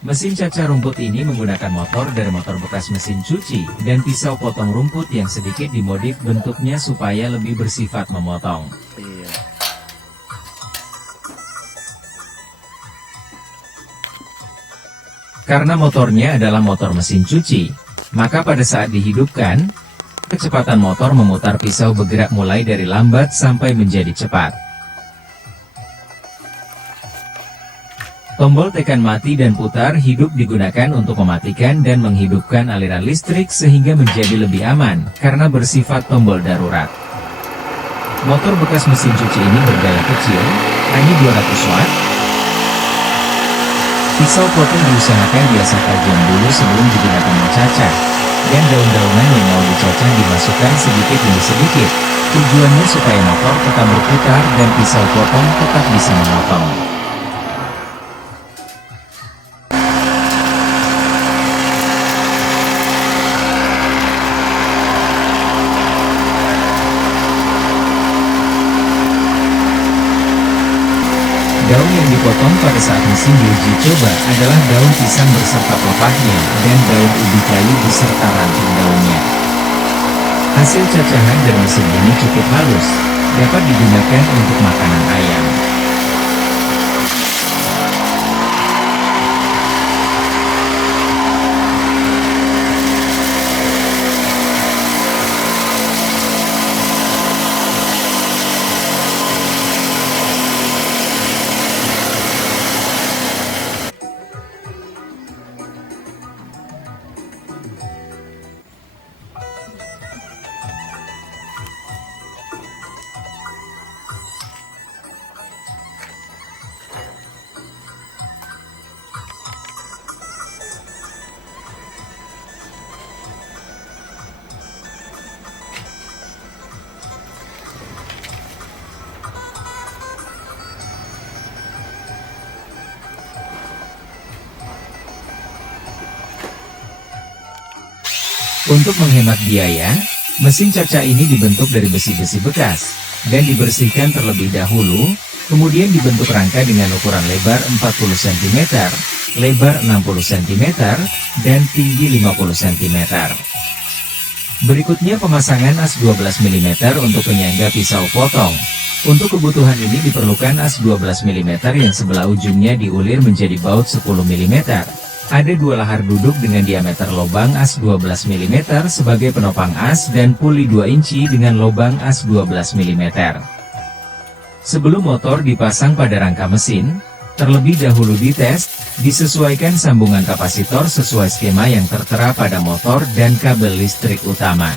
Mesin cacah rumput ini menggunakan motor dari motor bekas mesin cuci, dan pisau potong rumput yang sedikit dimodif bentuknya supaya lebih bersifat memotong. Iya. Karena motornya adalah motor mesin cuci, maka pada saat dihidupkan, kecepatan motor memutar pisau bergerak mulai dari lambat sampai menjadi cepat. Tombol tekan mati dan putar hidup digunakan untuk mematikan dan menghidupkan aliran listrik sehingga menjadi lebih aman, karena bersifat tombol darurat. Motor bekas mesin cuci ini berdaya kecil, hanya 200 watt. Pisau potong diusahakan biasa tajam dulu sebelum digunakan mencacah, dan daun-daunan yang mau dicacah dimasukkan sedikit demi sedikit. Tujuannya supaya motor tetap berputar dan pisau potong tetap bisa memotong. Daun yang dipotong pada saat mesin diuji coba adalah daun pisang beserta pelepahnya dan daun ubi kayu beserta ranting daunnya. Hasil cacahan dari mesin ini cukup halus, dapat digunakan untuk makanan ayam. Untuk menghemat biaya, mesin cacah ini dibentuk dari besi-besi bekas, dan dibersihkan terlebih dahulu, kemudian dibentuk rangka dengan ukuran lebar 40 cm, lebar 60 cm, dan tinggi 50 cm. Berikutnya pemasangan as 12 mm untuk penyangga pisau potong. Untuk kebutuhan ini diperlukan as 12 mm yang sebelah ujungnya diulir menjadi baut 10 mm. Ada dua lahar duduk dengan diameter lubang as 12 mm sebagai penopang as dan puli 2 inci dengan lubang as 12 mm. Sebelum motor dipasang pada rangka mesin, terlebih dahulu dites, disesuaikan sambungan kapasitor sesuai skema yang tertera pada motor dan kabel listrik utama.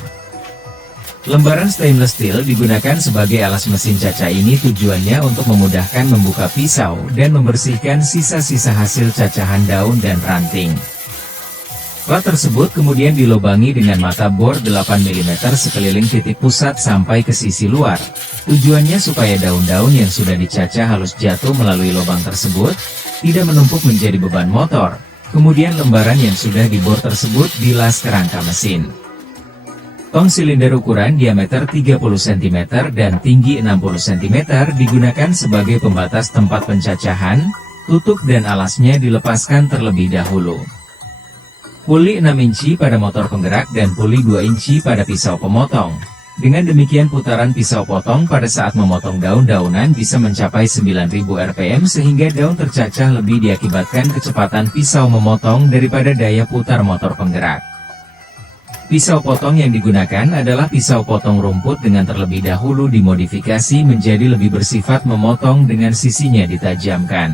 Lembaran stainless steel digunakan sebagai alas mesin cacah ini tujuannya untuk memudahkan membuka pisau dan membersihkan sisa-sisa hasil cacahan daun dan ranting. Plat tersebut kemudian dilubangi dengan mata bor 8 mm sekeliling titik pusat sampai ke sisi luar. Tujuannya supaya daun-daun yang sudah dicacah halus jatuh melalui lubang tersebut, tidak menumpuk menjadi beban motor. Kemudian lembaran yang sudah dibor tersebut dilas ke rangka mesin. Tong silinder ukuran diameter 30 cm dan tinggi 60 cm digunakan sebagai pembatas tempat pencacahan, tutup dan alasnya dilepaskan terlebih dahulu. Puli 6 inci pada motor penggerak dan puli 2 inci pada pisau pemotong. Dengan demikian putaran pisau potong pada saat memotong daun-daunan bisa mencapai 9000 rpm sehingga daun tercacah lebih diakibatkan kecepatan pisau memotong daripada daya putar motor penggerak. Pisau potong yang digunakan adalah pisau potong rumput dengan terlebih dahulu dimodifikasi menjadi lebih bersifat memotong dengan sisinya ditajamkan.